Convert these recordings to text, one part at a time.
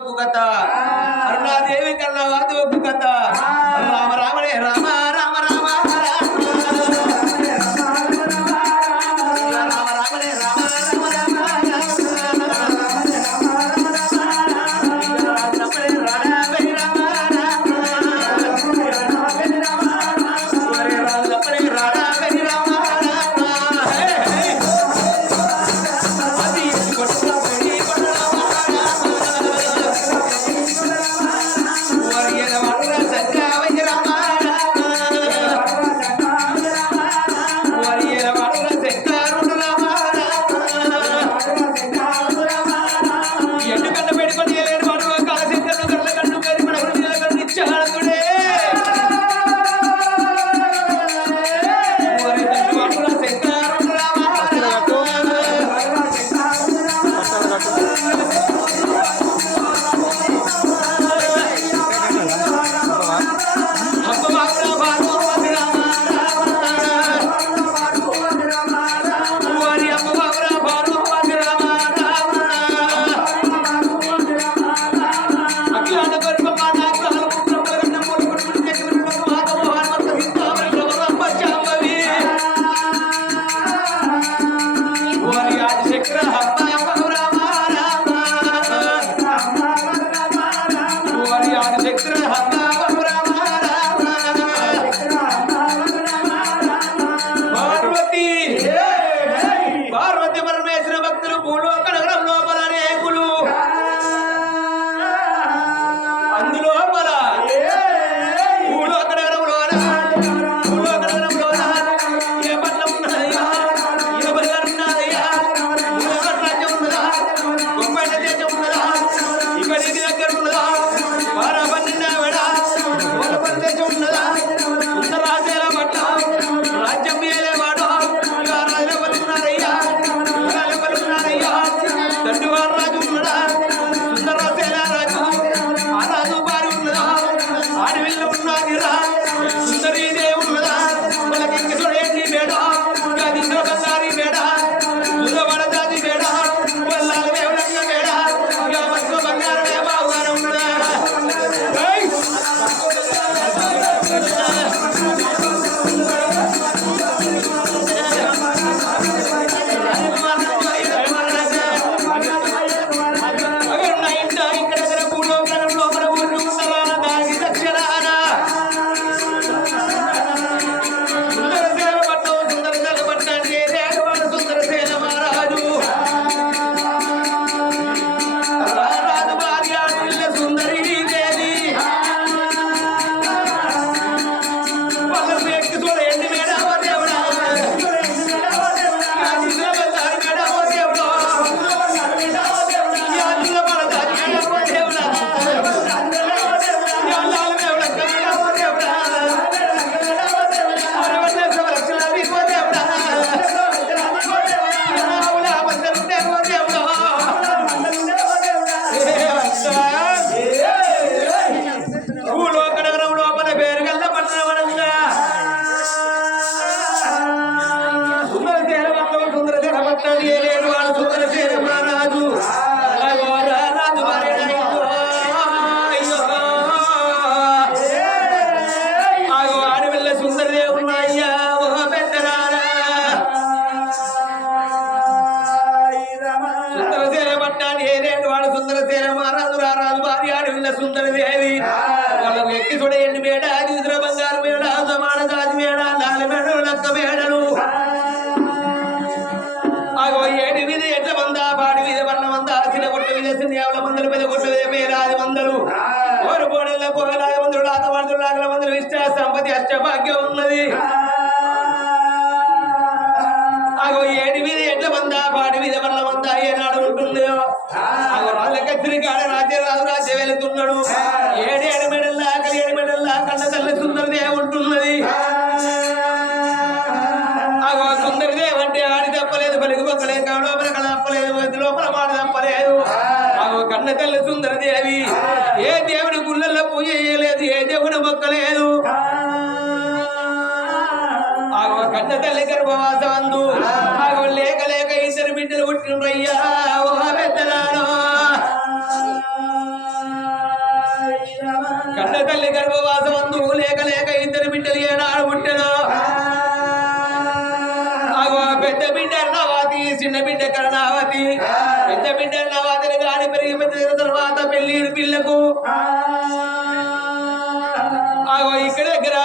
కథ అరుణాదేవి కన్నా వాది ఒక కథ రామ రామనే రామ రామ రామ సుందరదేవి వాళ్ళకు ఎక్కి చూడండి మేడ నిద్ర బంగారు మేడ సమాన జాతి మేడ లాల మేడలు లక్క మేడలు అగో ఏడు మీద ఎట్ల మందా పాడి మీద వర్ణ మంద ఆశల కొట్టు మీద సింహల మందలు మీద కొట్టు మీద మేలాది మందలు ఓరు కోడళ్ళ కోలాది మందులు లాత మందులు లాగల మందులు ఇష్ట సంపతి అష్టభాగ్యం ఉన్నది అగో ఏడు మీద ఎట్ల మందా పాడి మీద వర్ణ మంద ఏనాడు ఉంటుందో అగో వాళ్ళ కత్తిరికాడ రాజు రాజ్య వెళుతున్నాడు ఏడేడు మెడల్లా కలియేడు మెడల్లా కళ్ళ తల్లి సుందరదేవి ఉంటున్నది అగో సుందరదేవి అంటే ఆడి తప్పలేదు పలుకు పక్కలేదు లోపల కళ తప్పలేదు లోపల మాట తప్పలేదు అగో కన్న తల్లి సుందరదేవి ఏ దేవుడి గుళ్ళల్లో పూజ చేయలేదు ఏ దేవుడి మొక్కలేదు అగో కన్న తల్లి గర్భవాసందు అగో లేక లేక ఇద్దరు బిడ్డలు పుట్టినయ్యా ఓ పెద్దలారో తల్లి గర్భవాసమందు లేక లేక ఇద్దరు బిడ్డలు ఏనాడు పుట్టెను పెద్ద బిడ్డ అర్ణావతి చిన్న బిడ్డ కరుణావతి పెద్ద బిడ్డ అర్ణావతిని గాడి పెరిగి పెద్ద తర్వాత పెళ్లిడు పిల్లకు ఇక్కడ దగ్గర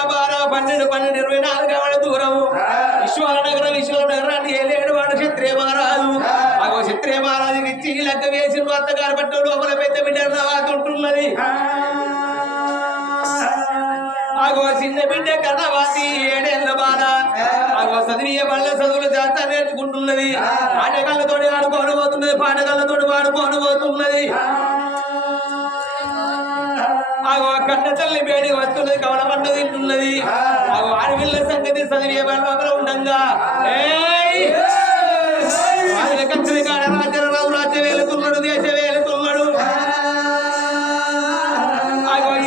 12 24 గంటల దూరం విశ్వాల నగరాన్ని ఏలేడు వాడు క్షత్రియ మహారాజు క్షత్రియ మహారాజుకి ఇచ్చి లెక్క వేసి అత్తగారు పట్టు లోపల పెద్ద బిడ్డ అర్ణావతి ఉంటున్నది చిన్న బిడ్డ కర్ణవాసి 7 ఏళ్ల బాల చదివే వాళ్ళ చదువులు చేస్తా నేర్చుకుంటున్నది ఆటగాళ్ళతోటి ఆడుకోను పోతున్నది పాటగాళ్ళతోటి వాడుకోను పోతున్నది కన్న తల్లి వేడి వస్తున్నది కవల పండు తింటున్నది ఆడపిల్ల సంగతి చదివే వాళ్ళ ఉండంగా రాజ్యరావు రాజ్య వేలుతున్నాడు దేశ వేలుతున్నాడు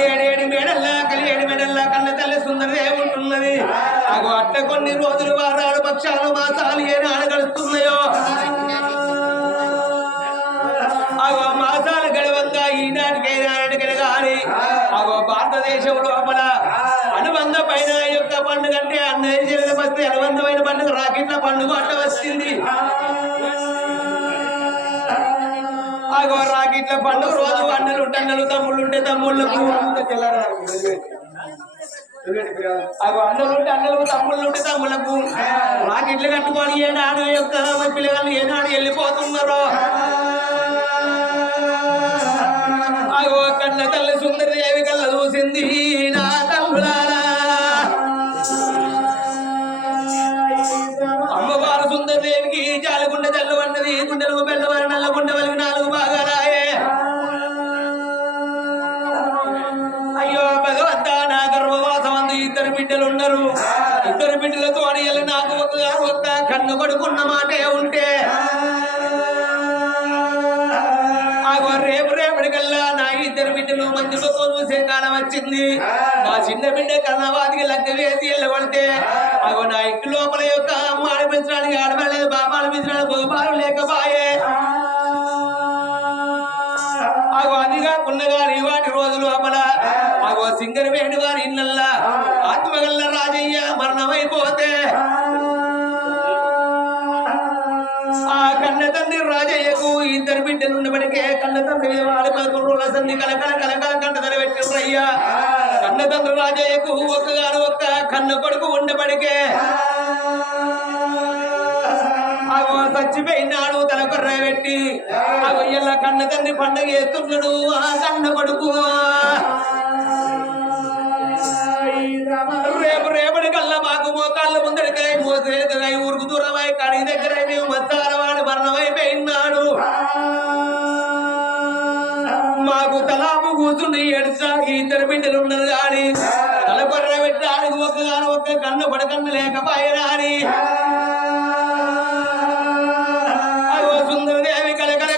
7 మేడల్లా కలి 7 మేడల్లా కన్న తల్లి సుందరే ఉంటున్నది అట్ట కొన్ని రోజులు వారాలు పక్షాలు మాసాలు ఏనాడు గడుస్తున్నాయో మాసాలు గడవంగా ఈనాటికైనా గాని భారతదేశం లోపల అనుబంధ పైన యొక్క పండుగ అంటే అన్నయ్య వస్తే అనుబంధమైన పండుగ రాకెట్ల పండుగ అట్ట వచ్చింది రాకెట్ల పండుగ రోజు అన్నలు తమ్ముళ్ళుంటే తమ్ముళ్ళకు అన్నలు తమ్ముళ్ళుంటే తమ్ముళ్ళకు రాకెట్లు కట్టుకొని ఏనాడు యొక్క పిల్లగాళ్ళు ఏనాడు వెళ్ళిపోతున్నారో కన్న తల్లి సుందరదేవి కళ్ళ చూసింది నా తల్లులారా అమ్మవారు సుందరదేవికి జాలిగుండె తెల్ల వంటది గుండెలకు బెల్లవారు నల్ల గుండె వలికి 4 భాగాలాయే అయ్యో భగవంతా నా గర్భవాసమందు 2 బిడ్డలున్నారు 2 బిడ్డలతో అడిగలు నాకు ఒక్క కన్ను కొడుకున్న మాటే ఉంటే రేపటికల్లా నా 2 బిడ్డలు మంచితో చూసే కాలం వచ్చింది నా చిన్న బిడ్డ కర్ణవాదికి లగ్గ వేసి వెళ్ళబడితే నా ఇంటి లోపల యొక్క అమ్మ ఆడిపించడానికి ఆడపడలేదు బాబా ఆడిపించడానికి గోపాలు లేకపోయే అది కాకుండా గాని వాటి రోజు లోపల సింగరవేణి వారి ఇళ్ళల్లా ఆత్మగల్ల రాజయ్య మరణమైపోతే కన్న తండ్రి రాజయ్యకు 2 బిడ్డలు ఉండబడికే కన్న తండ్రి వాడి 11 రోజుల సంధి కలకల కంట ధర పెట్టినయ్యా కన్న తండ్రి రాజయ్యకు ఒక్క కన్న కొడుకు ఉండబడికే చచ్చిపోయినాడు తల కొర్ర పెట్టి ఇలా కన్న తండ్రి పండుగ చేస్తున్నాడు ఆ కన్న కొడుకు రేపటి కల్లా మాకు మోకాళ్ళ ముందరికాయ మోసేకై ఊరుకు దూరమై కడి దగ్గర మేము మత్తారవాడు మరణమైపోయినాడు మాకు తలాపు కూర్చుండి ఏడుచా 2 బిడ్డలు ఉన్నారు కానీ తల కొర్ర పెట్టడానికి ఒక్క కన్ను పడకన్ను లేకపోయినా అని సుందరదేవి కలకల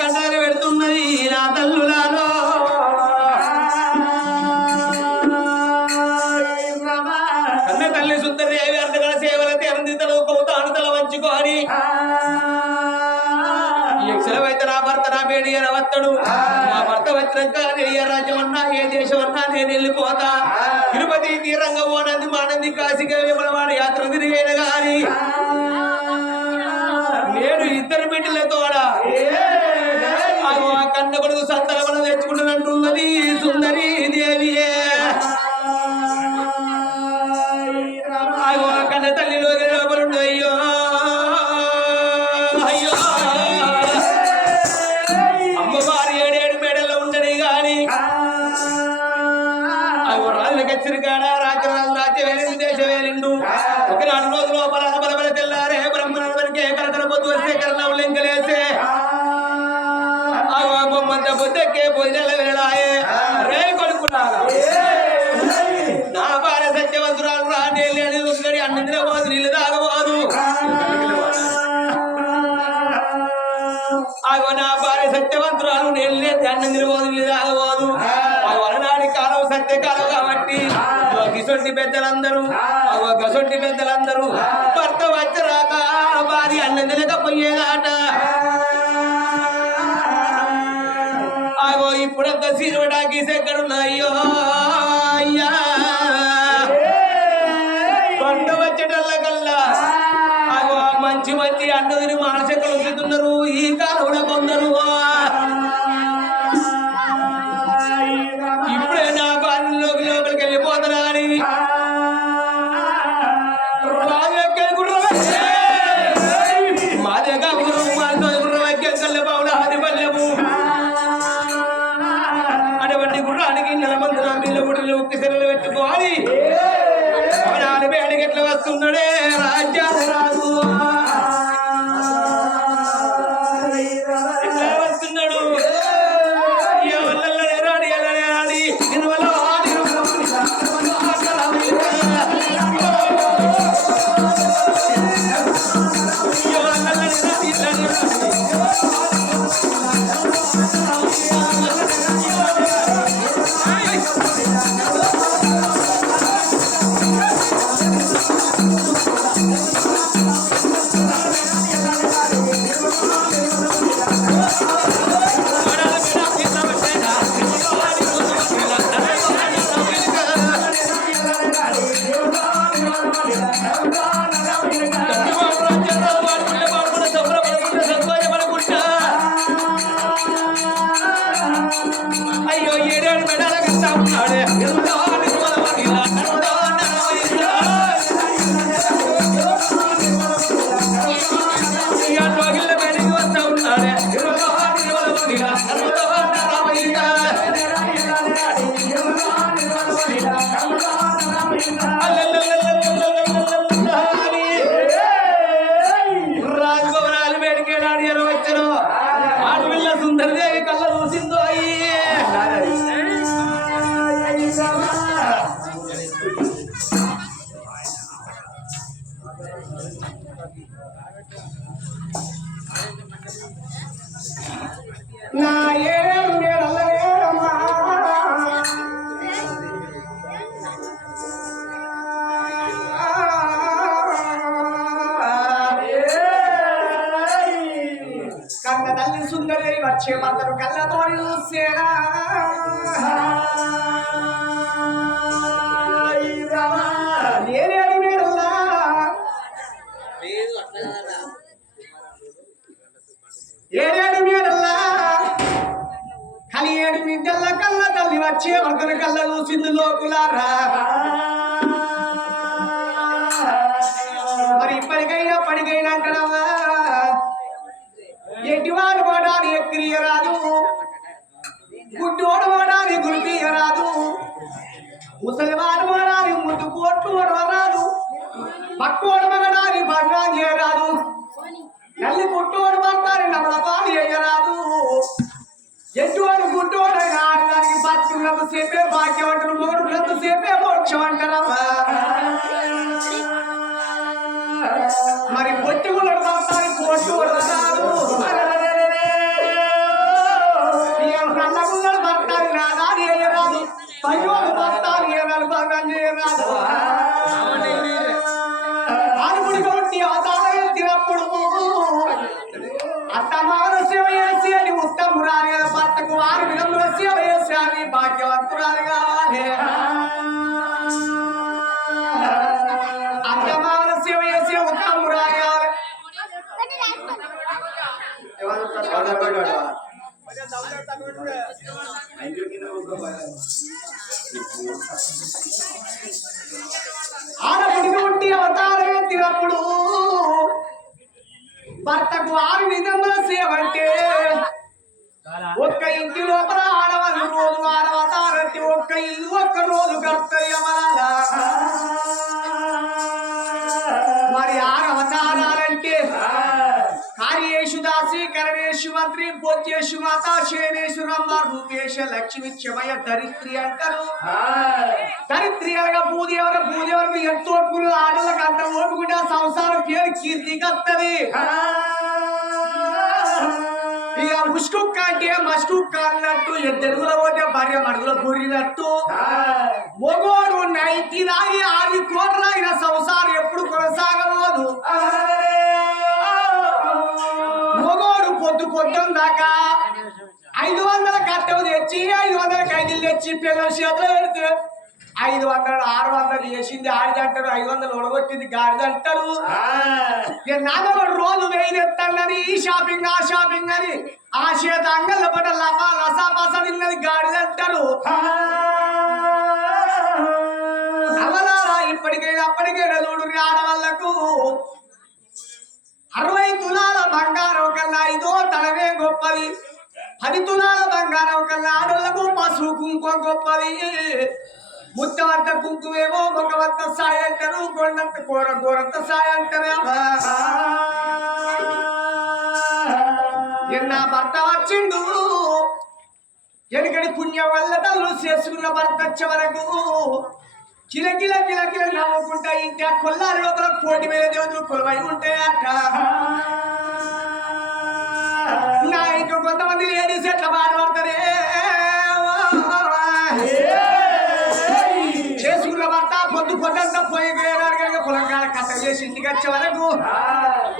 కంటలు పెడుతున్నది నా తల్లులాలో కన్న తల్లి సుందరదేవి అర్ధగల సేవల తెరందితలు కౌతాను తల వంచుకొని ఎక్సలవైతే నా భర్త నా పేడి వత్తడు నా భర్త వచ్చినాక ఏ రాజ్యం అన్నా ఏ దేశం అన్నా నేను వెళ్ళిపోతా తిరుపతి తీరంగా ఓనంది మానంది కాశీగా విమలవాడ యాత్ర తిరిగైన గాని నేను 2 బిడ్డలతోడా కన్న కొడుకు సంతలమన తెచ్చుకుంటున్నట్టున్నది సుందరి దేవియే కన్న తల్లిలో లోపలుండు అయ్యో అమ్మవారి 7 మేడల్లో ఉండని గాని రాజులకు హెచ్చరికాడ రాజ్య వేలిండు దేశ వేలిండు ఒకనాడు రోజు లోపల బలబల తెల్లారే బ్రహ్మణకే కరకర పొద్దు వస్తే కరణ లెంకలేసే బొమ్మంత బుద్ధకే భోజనాల వెళ్ళాయే రే కొడుకున్నాగా నా భార్య సత్యవంతురాలు రాని అన్నం తినబోదు నీళ్ళు తాగబోదు నా భార్య సత్యవంతురాలు నీళ్ళు అన్నం తినబోదు నీళ్ళు తాగబోదు వలనాడి కాలం సత్యకాలం కాబట్టి గిసొంటి పెద్దలందరూ భర్త వచ్చరాక భార్య అన్నం తినకపోయేదాట ఇప్పుడంతా సినిమాకి ఎక్కడున్నాయో అయ్యా పంట వచ్చేటల్లకల్లా అగో మంచి మంచి అండదిని మానసికలు ఉంచుతున్నారు ఈ కాలంలో కొందరు ఇప్పుడే నా బాల్యంలోకి లోపలికి వెళ్ళిపోతారా అని మాదే గుర్రం మాతో గుర్రం ఎక్కెక్కల్లే బావుల అది పల్లెము అటువంటి గుర్రానికి నెలమందున మిల్ల గుడిలో ఉక్కి సెరలు పెట్టుకోవాలి అవనాలు వేడికి ఎట్లా వస్తున్నాడే రాజ్యాలు రాదు ఎట్లా వస్తున్నాడు ఎవరి రాడి ఎలా రాడి దీనివల్ల అయ్యో ఏడాడు మెడాల కట్టా ఉన్నాడే పగిళ్ళ మెడికి వస్తా ఉన్నాడే రాజభవనాలు వేడికేడాడు ఎలా వచ్చారు ఆడపిల్ల సుందరదేవి కళ్ళ చూసిందో అయ్యి నా కన్న తల్లి సుందరి వచ్చే మందరు కళ్ళతో చూసేనా నేనేడు మేడల్లా ఏడేడు మేడల్లా కలి ఏడు నిద్దల్ల కళ్ళ తల్లి వచ్చే మందరు కళ్ళ చూసింది లోకులారా మరి ఇప్పటికైనా పడికైనాకడవా ఎట్టివాడు వాడాలి ఎక్కిరియరాదు గుడ్డోడు వాడాలి గుడియరాదు ముసలివాడు వాడాలి ముందు కోట్లు వరాదు పక్కోడు మగడాలి భద్రా చేయరాదు నల్లి పుట్టోడు పడతారు నమ్మల పాలు చేయరాదు ఎటువంటి గుడ్డోడు ఆడడానికి బతుకున్నంత సేపే భాగ్యం అంటారు మూడున్నంత సేపే మోక్షం అంటారమ్మా మరి పొట్టి కూడా పడతారు కోట్లు వరాదు నల్లగుండలు పడతారు రాదాది చేయరాదు పయ్యోడు పడతారు ఏనాడు భద్రం చేయరాదు ఆరుగుడి కొట్టి అవతారం ఎత్తినప్పుడు అత్తమాన సేవ చేసి అని ఉత్తమురాలు కదా భర్తకు 6 విధముల సేవ చేసి అని భాగ్యవంతురాలు కావాలి అత్తమాన సేవ చేసి ఉత్తమురాలు కావాలి ఆడపిడికి ఉండి అవతారం ఎత్తినప్పుడు భర్తకు 6 విధముల సేవ అంటే ఒక్క ఇంటి లోపల ఆడవాళ్ళు రోజు 6 అవతారంటే ఒక్క ఇల్లు ఒక్క రోజు కర్తవ్యమాల మరి 6 అవతారాలంటే కార్యేషు దాసి కరణేషు మంత్రి భోజ్యేషు మాత శేనేషు రమ్మ రూపేష లక్ష్మి క్షమయ దరిత్రి అంటారు దరిత్రి అనగా భూదేవర భూదేవరకు ఎంతో ఓపులు ఆడలకు అంత ఓపుకుంటే సంసారం పేరు కీర్తి కత్తది ఇక ముష్కుక్క అంటే మష్కుక్క అన్నట్టు ఎద్దెరుగుల పోతే భార్య మడుగులో కూరినట్టు మొగోడు 90 దాగి 6 కోట్ల అయిన సంసారం ఎప్పుడు కొనసాగబోదు మొగోడు పొద్దున్న దాకా 500 కట్టెలు తెచ్చి 500 ఖైదీలు తెచ్చి పిల్లల చేతిలో పెడితే 500 600 చేసింది ఆడిదంటారు 500 ఒడగొట్టింది గాడిదంటారు నాన్నవాడు రోజు 1000 ఎత్తాలని ఈ షాపింగ్ ఆ షాపింగ్ అని ఆ చేత అంగళ్ళ పడ్డ లసాపాస తిన్నది గాడిదంటారు అవలారా ఇప్పటికైనా అప్పటికైనా చూడు ఆడవాళ్లకు 60 తులాల బంగారం కన్నా ఇదో తడవే గొప్పది 10 తులాల బంగారం కన్నా ఆడవాళ్లకు పసుపు కుంకుమ గొప్పది ముత్తవంత కుంకుమేమో మొగవంత సాయి అంటారు గోరంత గోరంత సాయి అంటారు నా భర్త వచ్చిండు ఎనకడి పుణ్యం వల్ల తల్లు చేసుకున్న భర్త వచ్చే వరకు కిలకిల కిలకిల నవ్వుకుంటా ఇంకా కొల్లారి లోపల కోటి వేల దేవతలు కొలువై ఉంటాయట నా ఇంకా కొంతమంది లేడీస్ ఎట్లా బాధపడతారే చేసుకున్న భర్త పొద్దంతా పోయి పొలంకాల కట్ట చేసి ఇంటికి వచ్చే వరకు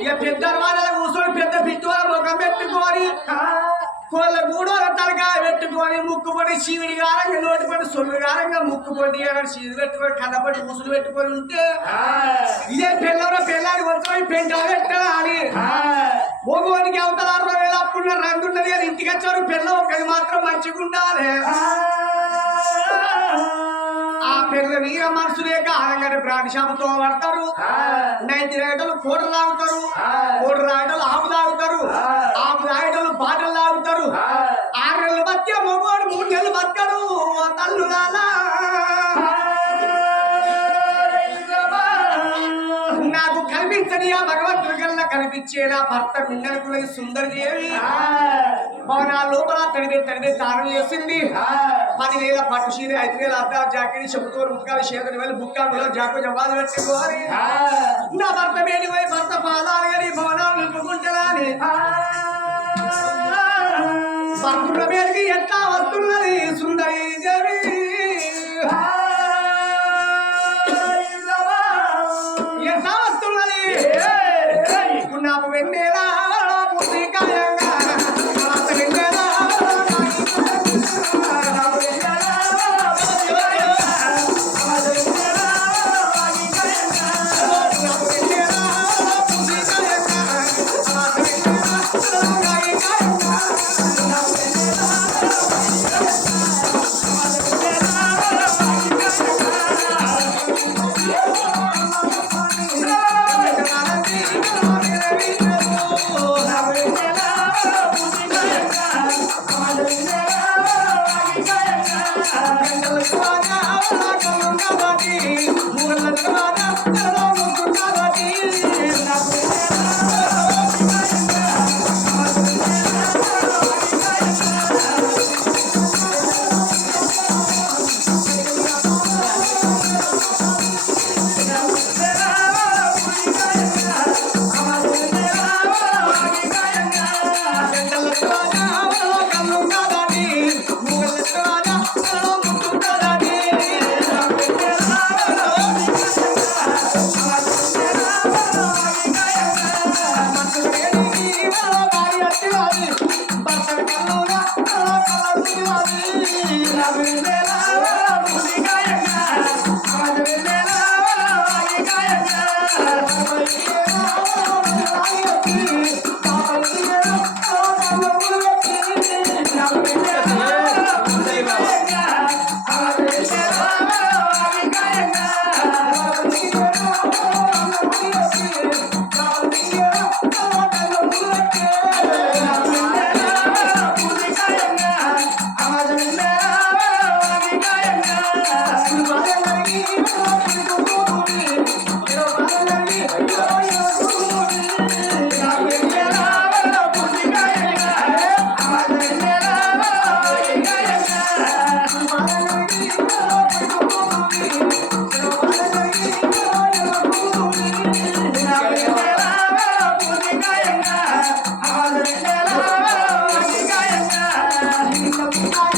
ఇక పెద్ద వాళ్ళ కూర్చొని పెద్ద పిట్టు వాళ్ళ ముఖం పెట్టుకొని కోళ్ళ గూడోల తలకాయ పెట్టుకొని ముక్కుపడి శివుడి గారంగా నోటిపడి సొల్లు గారంగా ముక్కుపడి శివుడు పెట్టుకొని కన్నపడి ముసులు పెట్టుకొని ఉంటే ఇదే పెళ్ళాన్ని వచ్చి పెంటలు పెట్టాలి అని మగవానికి అవతల 60,000 అప్పుడున్న రంగున్నది అని ఇంటికి వచ్చారు పిల్ల ఒకది మాత్రం మంచిగా ఉండాలి ఆ పిల్ల వీర మనసులే కారంగానే బ్రాండ్ షాపుతో పడతారు 90 రేటలు కూడలు తాగుతారు 3 రేటలు ఆపు తాగుతారు ఆపు తాగేటలు బాటలు తాగుతారు 6 నెలలు బతికే మగవాడు 3 నెలలు బతకడు తల్లు నాకు కనిపించని ఆ భగవంతుడి కల్లా కనిపించేలా భర్త మిన్నెలకు సుందరదేవి భవనాల లోపల తడివే దానం చేసింది 10,000 పట్టు చీర 5,000 అద్దాలు జాకెట్ చెబుతూ ముక్కలు చేతులు వెళ్ళి బుక్కాలు జాకు జవాదు పెట్టుకోవాలి నా భర్త మేడి పోయి భర్త పాదాలు కానీ భవనాలు నింపుకుంటాని భర్తుల మేడికి ఎట్లా వస్తున్నది సుందరి దేవి ఎట్లా వస్తున్నది నాకు వెన్నెలా పుస్తకాయంగా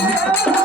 Thank you.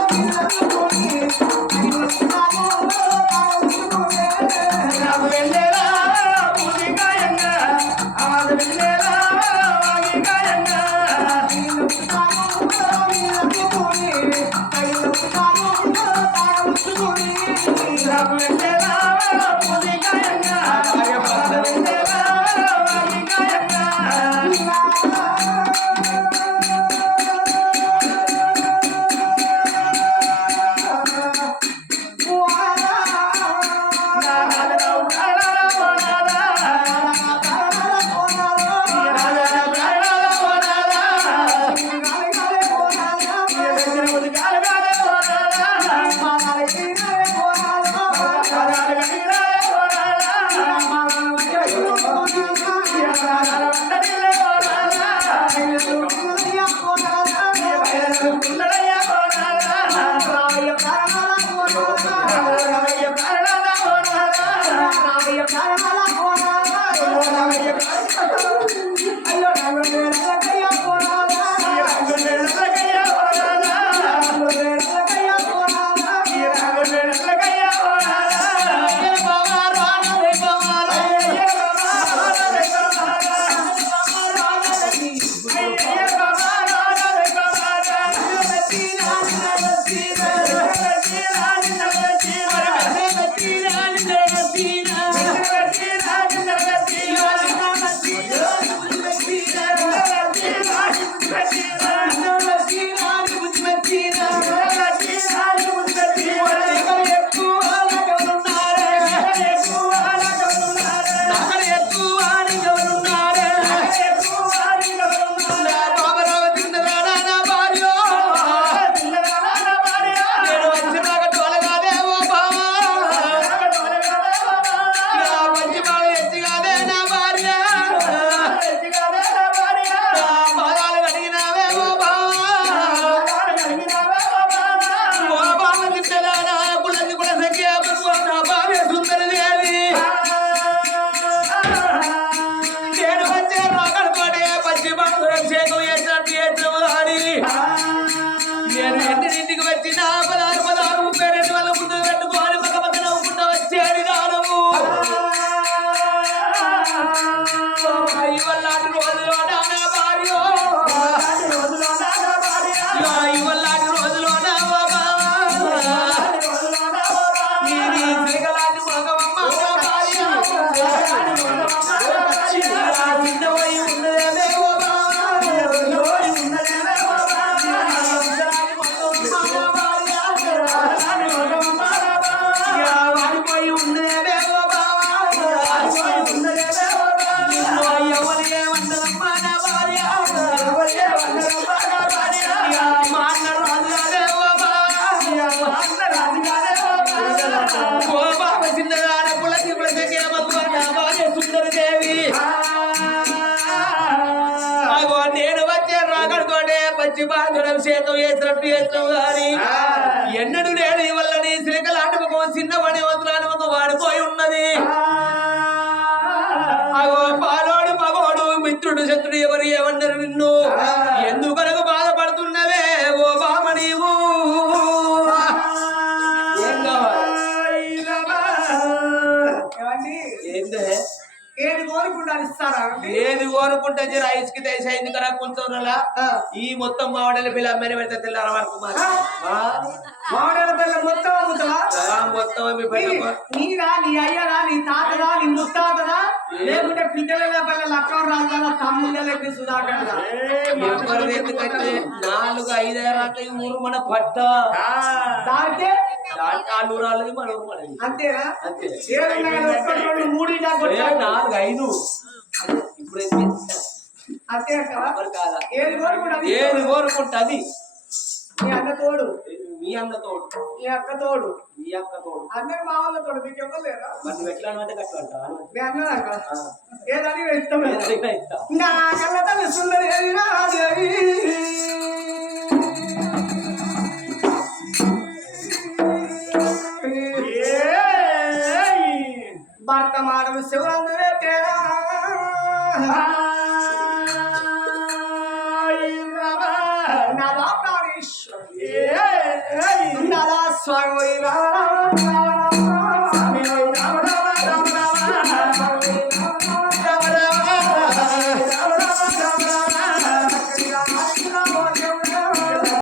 పచ్చి బాధడం చేతం వేసినట్టు చేస్తావు గాని ఎన్నడూ లేని నీ వల్ల నీ శ్రీకలాటముకు చిన్నవాడి వదలాటముకు వాడిపోయి ఉన్నది. అగో పాలోడు మగోడు మిత్రుడు శత్రుడు ఎవరు ఏమన్నారు నిన్ను ఎందుకనకు బాధపడుతున్నవే ఓ బామ నీవు ఏందే ఏది కోరుకుంటారు ఇస్తారా ఏది కోరుకుంటే జర ఐస్కి తెసి ఎందుకరా కొంచెం ఈ మొత్తం మావడల పిల్ల అమ్మని పెడితే తెల్లార వరకు మావడల పిల్ల మొత్తం అమ్ముతావా మొత్తం నీరా నీ అయ్యరా నీ తాతరా నీ ముత్తాతరా లేకుంటే పిల్లల పిల్ల లక్కం రాజా తమ్ముళ్ళకి సుధాకర్ ఎవరిది ఎందుకంటే 4-5 రాత్రి ఊరు మన పట్ట దానికే కాళ్ళు రాలేదు మన ఊరు మనది అంతేనా అంతే 3 4-5 ఇప్పుడు అంతే కాదా ఏది కోరుకుంటుంది మీ అన్న తోడు మీ అన్న తోడు మీ అక్క తోడు మీ అక్క తోడు అందరు మా వాళ్ళ తోడు మీకు ఇవ్వలేరా మరి నువ్వు ఎట్లా అంటే కట్టు మీ అన్న ఏదని ఇష్టం ఇస్తా నా కళ్ళ తల్లి సుందరి భర్త మానవ శివరందు పెట్టేరా నదా ప్రాణేశ్వరి నదా స్వామి